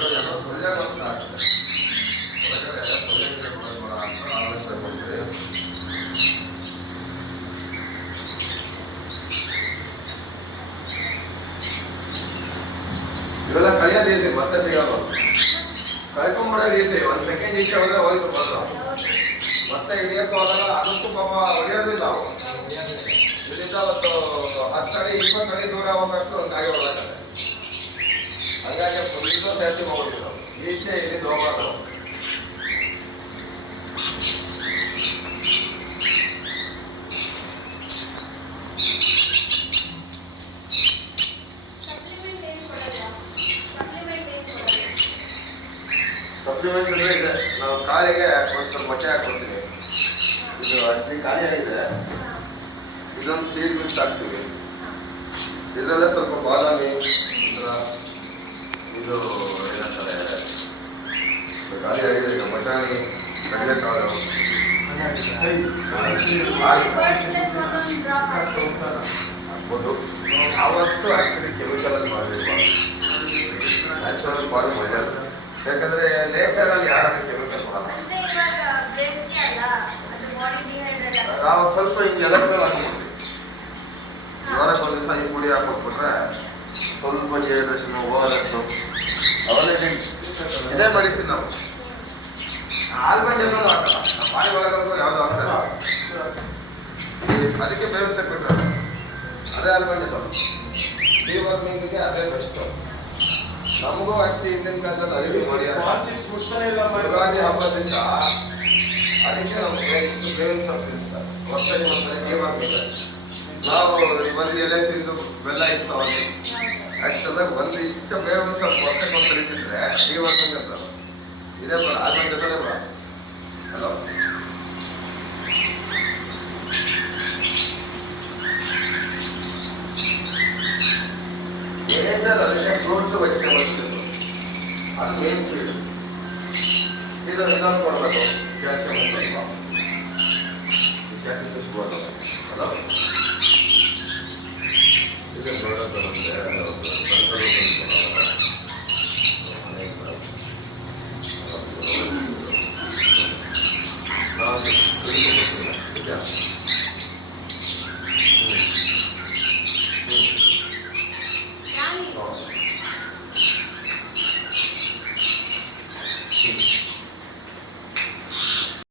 ಕೆಲವು ಜನ ಸೊಳ್ಳೆಗೋಸ್ಕರ ಆಗ್ತದೆ ಹೊರಗಡೆ ಸೊಳ್ಳೆ ಕೊಡೋಣ ಅಂತ ಆಲೋಚನೆ ಮಾಡ್ತೀವಿ. ಇವೆಲ್ಲ ಕಲಿಯೋದು ಈಸಿ, ಮತ್ತೆ ಸಿಗೋದು ಕಳ್ಕೊಂಬಿಡೋದು ಈಸಿ. ಒಂದು ಸೆಕೆಂಡ್ ಈಸಿ ಹೋದ್ರೆ ಹೋಯ್ತು ಬಂದು ಮತ್ತೆ ಹಿಡಿಯೋಕ್ಕೂ ಆಗಲ್ಲ. ಅದಕ್ಕೂ ಪಾಪ ಹೊಡೆಯೋದು ನಾವು ಇಲ್ಲಿಂದ ಒಂದು 10 ಅಡಿ 20 ಅಡಿ ದೂರ ಹೋಗಷ್ಟು ಒಂದು ಗಾಡಿ ಹೋಗತ್ತೆ. ಹಾಗಾಗಿ ಫುಲ್ಲು ಸೇಫ್ಟಿ ಹೋಗ್ಬಿಡ್ತೀವಿ ನಾವು. ಈಚೆ ಇಲ್ಲಿಂದ ಹೋಗೋದು ಸಪ್ಲಿಮೆಂಟ್ ಅಂದ್ರೆ ಇದೆ. ನಾವು ಕಾಲಿಗೆ ಒಂದು ಸ್ವಲ್ಪ ಮೊಟ್ಟೆ ಹಾಕೊಡ್ತೀವಿ. ಇದು ಆಕ್ಚುಲಿ ಖಾಲಿ ಆಗಿದೆ. ಇದೊಂದು ಸೀಡ್ ಮಿಕ್ಸ್ ಹಾಕ್ತೀವಿ. ಇದರಲ್ಲೇ ಸ್ವಲ್ಪ ಬಾದಾಮಿ ಇದು ಏನಂತಾರೆ ಖಾಲಿ ಆಗಿದೆ. ಈಗ ಬಟಾಣಿ, ಕಡಲೆಕಾಳು ಹಾಕ್ಬೋದು. ಆವತ್ತು ಆಕ್ಚುಲಿ ಕೆಮಿಕಲ್ ಅಲ್ಲಿ ಮಾಡಬೇಕು, ನ್ಯಾಚುರಲ್ ಬಾರಿ ಒಳ್ಳೆಯದು. ಯಾಕಂದ್ರೆ ನೇಚರಲ್ಲಿ ಯಾರು ಕೆಮಿಕಲ್ ಕೊಡಲ್ಲ. ನಾವು ಸ್ವಲ್ಪ ಹಿಂಗೆ ಎಲೆಕ್ಟ್ರಲ್ ಹಾಕೊಂಡ್ಬಿಡ್ತೀವಿ. ವಾರಕ್ಕೆ ಒಂದು ದಿವಸ ಈ ಪುಡಿ ಹಾಕೊಟ್ಬಿಟ್ರೆ ಸ್ವಲ್ಪ ಡಿಹೈಡ್ರೇಷನ್, ORS ಅವೆಲ್ಲ ಇದೇ ಮೆಡಿಸಿನ್. ನಾವು ಆಲ್ಮಂಡ್ ಎಸೋದು ಹಾಕಲ್ಲ, ನಮ್ಮ ಬಾಯಿ ಒಳಗೂ ಯಾವುದು ಹಾಕ್ತಾರೆ. ಅದಕ್ಕೆ ಬೇವಿನ ಸೊಪ್ಪು ಬಿಟ್ಟರೆ ಅದೇ ಆಲ್ಮಂಡ್ ಎಸೋದು. ಡಿವರ್ಮಿಂಗಿಗೆ ಅದೇ ಬೆಸ್ಟು. ನಮಗೂ ಅಷ್ಟೇ ಹಿಂದಿನ ಕಾಲದಲ್ಲಿ ಅರಿವಿ ಮಾಡಿ ಯುಗಾದಿ ಹಬ್ಬದ ದಿವಸ ಅದಕ್ಕೆ ನಮ್ಗೆ ಬೇವಿನ ಸೊಪ್ಪು ತಿನ್ನಿಸ್ತಾರೆ. ವರ್ಷಕ್ಕೆ ಒಂದ್ಸರಿ ಡಿವರ್ಮಿಂಗ್. ನಾವು ಒಂದು ಎಲೆ ತಿಂದು ಬೆಲ್ಲ ಇರ್ತಾವಲ್ಲಿ ಆ್ಯಕ್ಚುಲಾಗ ಒಂದು ಇಷ್ಟು ಬೇವಿನ ಸೊಪ್ಪು ವರ್ಷಕ್ಕೆ ಒಂದ್ಸರಿ ತಿಂದರೆ ಡಿವರ್ಮಿಂಗ್ ಅಂತ. ಇದೇ ಬರ ಆಲ್ಮಂಡ್ ಎಸೋದೇ ಬರ. ಹಲೋ ಮೇಜರ್ ಅದಕ್ಕೆ ಫ್ರೂಟ್ಸು ವೆಜಿಟೇಬಲ್ಸ್ ಅದು ಮೇನ್ ಫೀಡ್. ಇದೊಂದು ಕೊಡಬೇಕು ಕ್ಯಾಲ್ಸಿಯಂ ಸ್ವಲ್ಪ ಕ್ಯಾಲ್ಸಿಯಂ. ಹಲೋ ಇದು ನೋಡೋದು ಬರುತ್ತೆ.